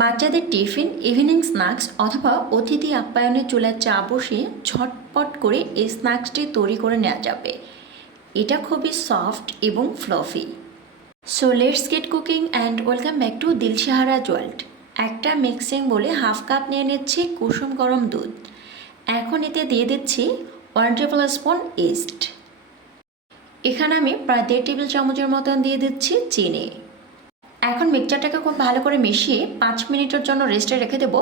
বাচ্চাদের tiffin, evening snacks অথবা অতিথি আপ্যায়নে চুলায় চা বসিয়ে ঝটপট করে এই স্ন্যাক্সটি তৈরি করে নেওয়া যাবে। এটা খুবই সফট এবং fluffy. So let's get cooking and welcome back to Dilshahraj world. একটা মিক্সিং বলে হাফ কাপ নিয়ে নিচ্ছি কুসুম গরম দুধ। এখন এতে দিয়ে দিচ্ছি 1 টেবিল স্পুন ইস্ট। এখানে আমি প্রায় 1.5 টেবিল চামচের মতন দিয়ে দিচ্ছি চিনি। এখন মিক্সচারটাকে খুব ভালো করে মিশিয়ে 5 মিনিটের জন্য রেস্টে রেখে দেবো।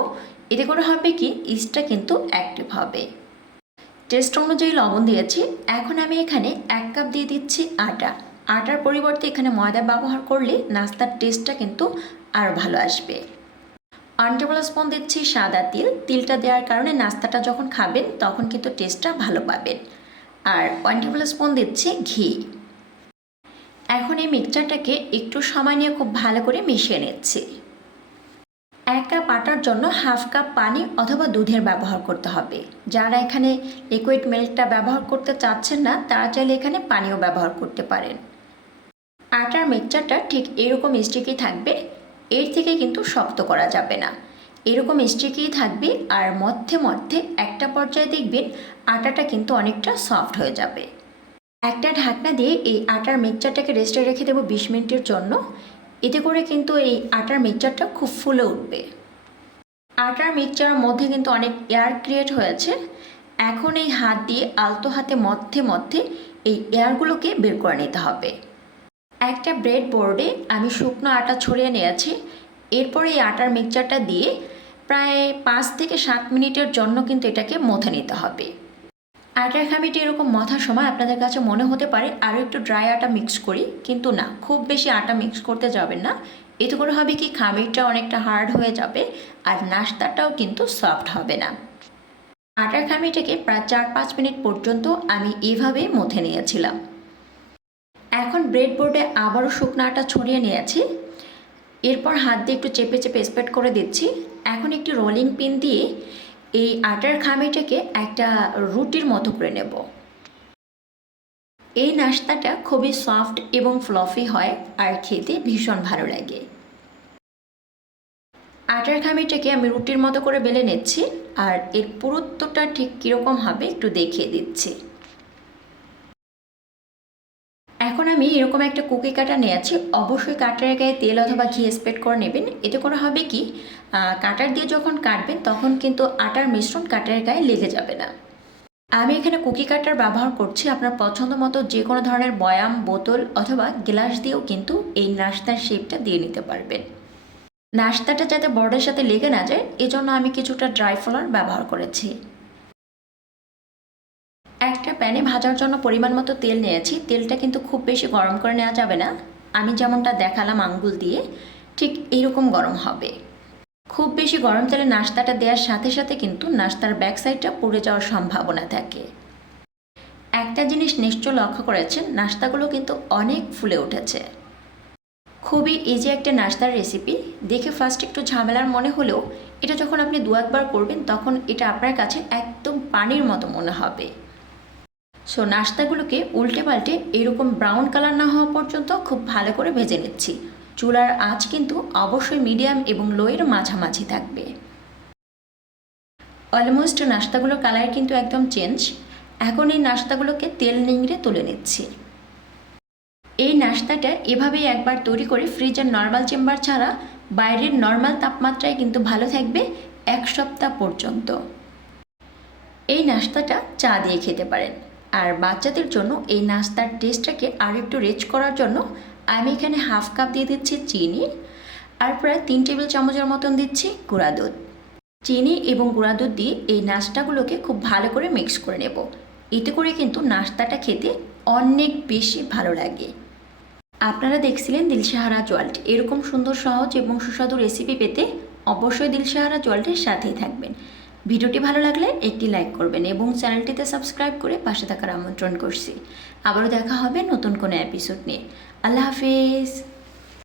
এতে করে হবে কি, ইস্টটা কিন্তু অ্যাক্টিভ হবে। টেস্ট অনুযায়ী লবণ দিয়েছি। এখন আমি এখানে 1 কাপ দিয়ে দিচ্ছি আটা। আটার পরিবর্তে এখানে ময়দা ব্যবহার করলে নাস্তার টেস্টটা কিন্তু আরও ভালো আসবে। 1 টেবিল স্পুন দিচ্ছি সাদা তিল। তিলটা দেওয়ার কারণে নাস্তাটা যখন খাবেন তখন কিন্তু টেস্টটা ভালো পাবেন। আর 1 টেবিল স্পুন দিচ্ছি ঘি। এখন এই মিক্সচারটাকে একটু সময় নিয়ে খুব ভালো করে মিশিয়ে নিচ্ছি। 1 কাপ আটার জন্য হাফ কাপ পানি অথবা দুধের ব্যবহার করতে হবে। যারা এখানে লিকুইড মিল্কটা ব্যবহার করতে চাচ্ছেন না, তারা চাইলে এখানে পানিও ব্যবহার করতে পারেন। আটার মিক্সচারটা ঠিক এরকম স্টিকি থাকবে, এর থেকে কিন্তু শক্ত করা যাবে না। এরকম স্টিকি থাকবে আর মধ্যে মধ্যে একটা পর্যায়ে দেখবেন আটাটা কিন্তু অনেকটা সফট হয়ে যাবে। একটা ঢাকনা দিয়ে এই আটার মিক্সচারটাকে রেস্টে রেখে দেবো 20 মিনিটের জন্য। এতে করে কিন্তু এই আটার মিক্সচারটা খুব ফুলে উঠবে। আটার মিক্সচারের মধ্যে কিন্তু অনেক এয়ার ক্রিয়েট হয়েছে। এখন এই হাত দিয়ে আলতো হাতে মধ্যে মধ্যে এই এয়ারগুলোকে বের করে নিতে হবে। একটা ব্রেড বোর্ডে আমি শুকনো আটা ছড়িয়ে নিয়েছি। এরপরে এই আটার মিক্সচারটা দিয়ে প্রায় 5 থেকে 7 মিনিটের জন্য কিন্তু এটাকে মথে নিতে হবে। আটার খামিটি এরকম মথার সময় আপনাদের কাছে মনে হতে পারে আরও একটু ড্রাই আটা মিক্স করি, কিন্তু না, খুব বেশি আটা মিক্স করতে যাবেন না। এতে করে হবে কি, খামিরটা অনেকটা হার্ড হয়ে যাবে আর নাস্তাটাও কিন্তু সফট হবে না। আটার খামিটাকে প্রায় 4-5 মিনিট পর্যন্ত আমি এভাবেই মথে নিয়েছিলাম। এখন ব্রেড বোর্ডে আবারও শুকনো আটা ছড়িয়ে নিয়েছি। এরপর হাত দিয়ে একটু চেপে চেপে স্প্রেড করে দিচ্ছি। এখন একটি রোলিং পিন দিয়ে এই আটার খামিটাকে একটা রুটির মতো করে নেব। এই নাস্তাটা খুবই সফট এবং ফ্লফি হয় আর খেতে ভীষণ ভালো লাগে। আটার খামিটাকে আমি রুটির মতো করে বেলে নিচ্ছি আর এর পুরুত্বটা ঠিক কীরকম হবে একটু দেখিয়ে দিচ্ছি। এখন আমি এরকম একটা কুকি কাটা নিয়েছি। অবশ্যই কাটারের গায়ে তেল অথবা ঘি স্প্রেড করে নেবেন। এতে করে হবে কি, কাটার দিয়ে যখন কাটবেন তখন কিন্তু আটার মিশ্রণ কাটারের গায়ে লেগে যাবে না। আমি এখানে কুকি কাটার ব্যবহার করছি। আপনার পছন্দ মতো যে কোনো ধরনের বয়াম, বোতল অথবা গ্লাস দিয়েও কিন্তু এই নাস্তার শেপটা দিয়ে নিতে পারবেন। নাস্তাটা যাতে বোর্ডের সাথে লেগে না যায়, এজন্য আমি কিছুটা ড্রাই ফ্লাওয়ার ব্যবহার করেছি। একটা প্যানে ভাজার জন্য পরিমাণ মতো তেল নিয়েছি। তেলটা কিন্তু খুব বেশি গরম করে নেওয়া যাবে না। আমি যেমনটা দেখালাম আঙ্গুল দিয়ে, ঠিক এইরকম গরম হবে। খুব বেশি গরম তেলে নাস্তাটা দেওয়ার সাথে সাথে কিন্তু নাস্তার ব্যাক সাইডটা পুড়ে যাওয়ার সম্ভাবনা থাকে। একটা জিনিস নিশ্চয় লক্ষ্য করেছেন, নাস্তাগুলো কিন্তু অনেক ফুলে উঠেছে। খুবই ইজি একটা নাস্তার রেসিপি। দেখে ফার্স্ট একটু ঝামেলার মনে হলেও এটা যখন আপনি 2-1 বার করবেন তখন এটা আপনার কাছে একদম পানির মতো মনে হবে। সো নাস্তাগুলোকে উল্টে পাল্টে এরকম ব্রাউন কালার না হওয়া পর্যন্ত খুব ভালো করে ভেজে নিচ্ছি। চুলার আঁচ কিন্তু অবশ্যই মিডিয়াম এবং লোয়ের মাঝামাঝি থাকবে। অলমোস্ট নাস্তাগুলোর কালার কিন্তু একদম চেঞ্জ। এখন এই নাস্তাগুলোকে তেল নিংড়ে তুলে নিচ্ছি। এই নাস্তাটা এভাবেই একবার তৈরি করে ফ্রিজের নর্মাল চেম্বার ছাড়া বাইরের নর্মাল তাপমাত্রায় কিন্তু ভালো থাকবে 1 সপ্তাহ পর্যন্ত। এই নাস্তাটা চা দিয়ে খেতে পারেন। আর বাচ্চাদের জন্য এই নাস্তার টেস্টটাকে আর একটু রিচ করার জন্য আমি এখানে হাফ কাপ দিয়ে দিচ্ছি চিনি আর প্রায় 3 টেবিল চামচের মতন দিচ্ছি গুঁড়া দুধ। চিনি এবং গুঁড়া দুধ দিয়ে এই নাস্তাগুলোকে খুব ভালো করে মিক্স করে নেব। এতে করে কিন্তু নাস্তাটা খেতে অনেক বেশি ভালো লাগে। আপনারা দেখছিলেন দিলশাহারাজ ওয়ার্ল্ড। এরকম সুন্দর, সহজ এবং সুস্বাদু রেসিপি পেতে অবশ্যই দিলশাহারাজ ওয়ার্ল্ডের সাথেই থাকবেন। ভিডিওটি ভালো লাগলে একটি লাইক করবেন এবং চ্যানেলটিতে সাবস্ক্রাইব করে পাশে থাকার আমন্ত্রণ করছি। আবারও দেখা হবে নতুন কোনো এপিসোড নিয়ে। আল্লাহ হাফিজ।